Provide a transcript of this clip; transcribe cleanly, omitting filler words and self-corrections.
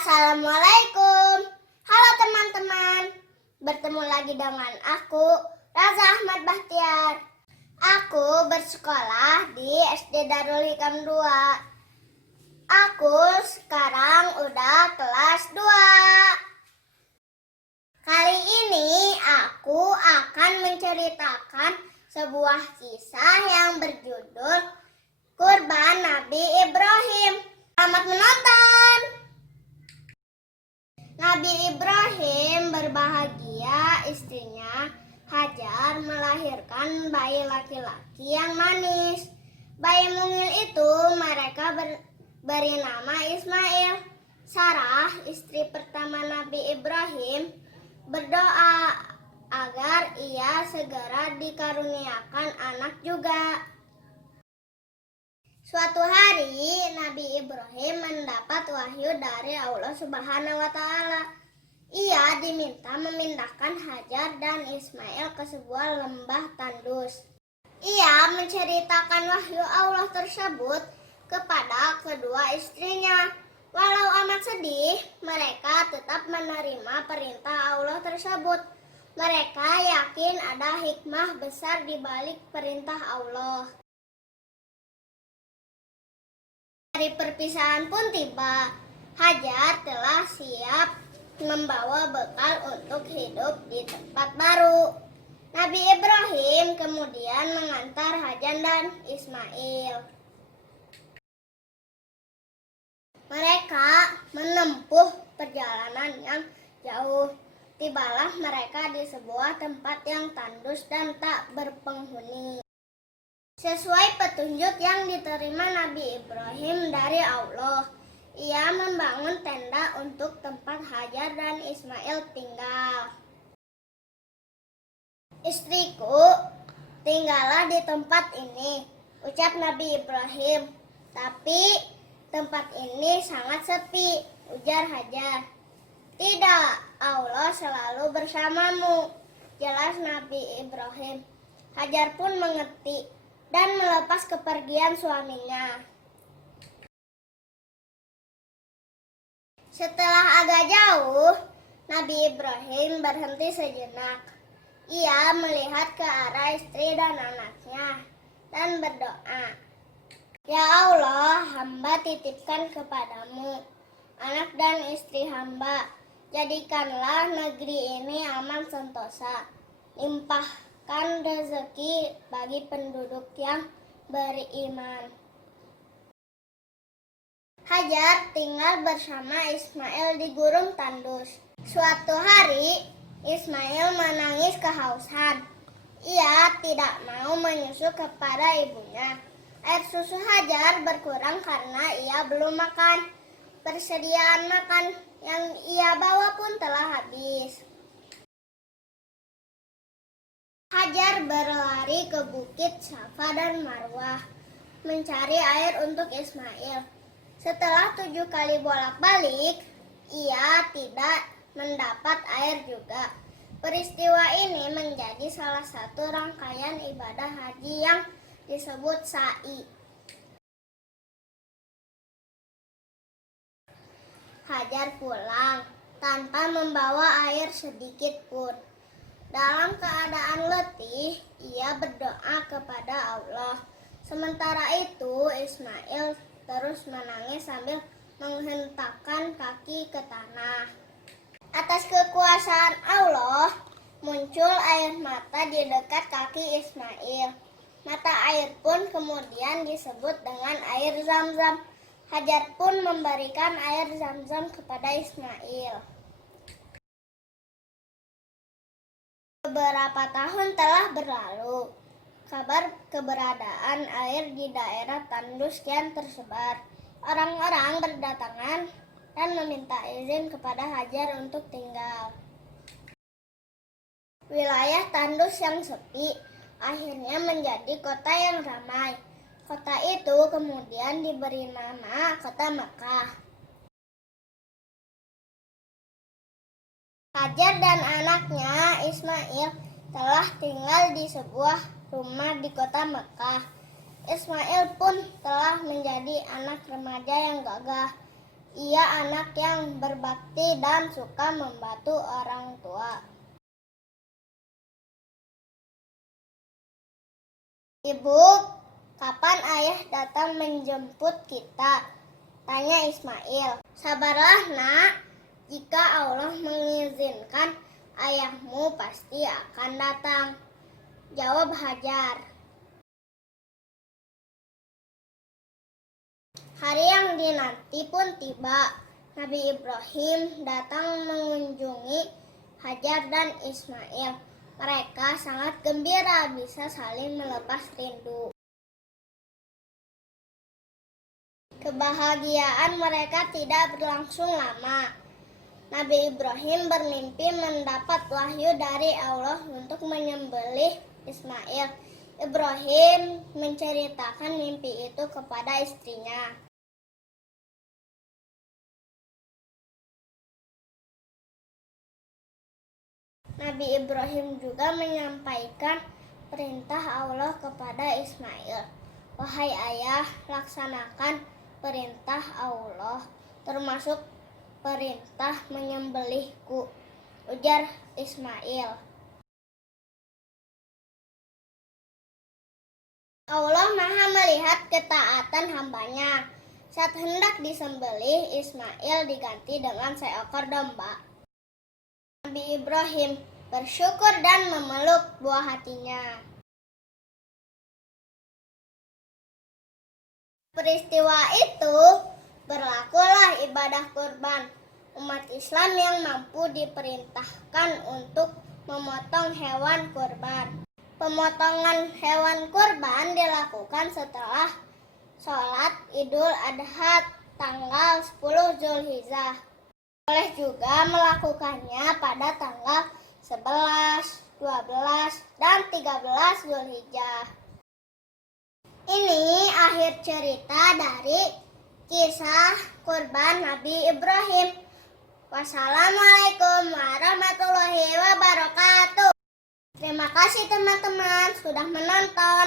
Assalamualaikum. Halo teman-teman. Bertemu lagi dengan aku, Raza Ahmad Bahtiar. Aku bersekolah di SD Darul Hikam 2. Aku sekarang udah kelas 2. Kali ini aku akan menceritakan sebuah kisah yang berjudul Kurban Nabi Ibrahim. Selamat menonton. Nabi Ibrahim berbahagia istrinya Hajar melahirkan bayi laki-laki yang manis. Bayi mungil itu mereka beri nama Ismail. Sarah, istri pertama Nabi Ibrahim, berdoa agar ia segera dikaruniakan anak juga. Suatu hari Nabi Ibrahim mendapat wahyu dari Allah Subhanahu wa Ta'ala. Ia diminta memindahkan Hajar dan Ismail ke sebuah lembah tandus. Ia menceritakan wahyu Allah tersebut kepada kedua istrinya. Walau amat sedih, mereka tetap menerima perintah Allah tersebut. Mereka yakin ada hikmah besar di balik perintah Allah. Hari perpisahan pun tiba. Hajar telah siap membawa bekal untuk hidup di tempat baru. Nabi Ibrahim kemudian mengantar Hajar dan Ismail. Mereka menempuh perjalanan yang jauh. Tibalah mereka di sebuah tempat yang tandus dan tak berpenghuni. Sesuai petunjuk yang diterima Nabi Ibrahim dari Allah, ia membangun tenda untuk tempat Hajar dan Ismail tinggal. Istriku, tinggallah di tempat ini, ucap Nabi Ibrahim. Tapi tempat ini sangat sepi, ujar Hajar. Tidak, Allah selalu bersamamu, jelas Nabi Ibrahim. Hajar pun mengerti dan melepas kepergian suaminya. Setelah agak jauh, Nabi Ibrahim berhenti sejenak. Ia melihat ke arah istri dan anaknya dan berdoa, Ya Allah, hamba titipkan kepadamu anak dan istri hamba. Jadikanlah negeri ini aman sentosa. Limpahkan rezeki bagi penduduk yang beriman. Hajar tinggal bersama Ismail di gurun tandus. Suatu hari, Ismail menangis kehausan. Ia tidak mau menyusu kepada ibunya. Air susu Hajar berkurang karena ia belum makan. Persediaan makan yang ia bawa pun telah habis. Hajar berlari ke bukit Safa dan Marwah mencari air untuk Ismail. Setelah 7 kali bolak-balik, ia tidak mendapat air juga. Peristiwa ini menjadi salah satu rangkaian ibadah haji yang disebut sa'i. Hajar pulang tanpa membawa air sedikit pun. Dalam keadaan letih, ia berdoa kepada Allah. Sementara itu, Ismail terus menangis sambil menghentakkan kaki ke tanah. Atas kekuasaan Allah, muncul air mata di dekat kaki Ismail. Mata air pun kemudian disebut dengan air Zam-Zam. Hajar pun memberikan air Zam-Zam kepada Ismail. Beberapa tahun telah berlalu. Kabar keberadaan air di daerah tandus kian tersebar. Orang-orang berdatangan dan meminta izin kepada Hajar untuk tinggal. Wilayah tandus yang sepi akhirnya menjadi kota yang ramai. Kota itu kemudian diberi nama Kota Makkah. Hajar dan anaknya Ismail telah tinggal di sebuah rumah di Kota Makkah. Ismail pun telah menjadi anak remaja yang gagah. Ia anak yang berbakti dan suka membantu orang tua. Ibu, kapan ayah datang menjemput kita? Tanya Ismail. Sabarlah nak, jika Allah mengizinkan, ayahmu pasti akan datang. Jawab Hajar. Hari yang dinanti pun tiba. Nabi Ibrahim datang mengunjungi Hajar dan Ismail. Mereka sangat gembira bisa saling melepas rindu. Kebahagiaan mereka tidak berlangsung lama. Nabi Ibrahim bermimpi mendapat wahyu dari Allah untuk menyembelih Ismail. Ibrahim menceritakan mimpi itu kepada istrinya. Nabi Ibrahim juga menyampaikan perintah Allah kepada Ismail. Wahai ayah, laksanakan perintah Allah, termasuk perintah menyembelihku, ujar Ismail. Allah Maha melihat ketaatan hambanya. Saat hendak disembelih, Ismail diganti dengan seekor domba. Nabi Ibrahim bersyukur dan memeluk buah hatinya. Peristiwa itu berlakulah ibadah kurban. Umat Islam yang mampu diperintahkan untuk memotong hewan kurban. Pemotongan hewan kurban dilakukan setelah sholat Idul Adha tanggal 10 Zulhijjah. Boleh juga melakukannya pada tanggal 11, 12, dan 13 Zulhijjah. Ini akhir cerita dari kisah kurban Nabi Ibrahim. Wassalamualaikum warahmatullahi wabarakatuh. Terima kasih teman-teman sudah menonton.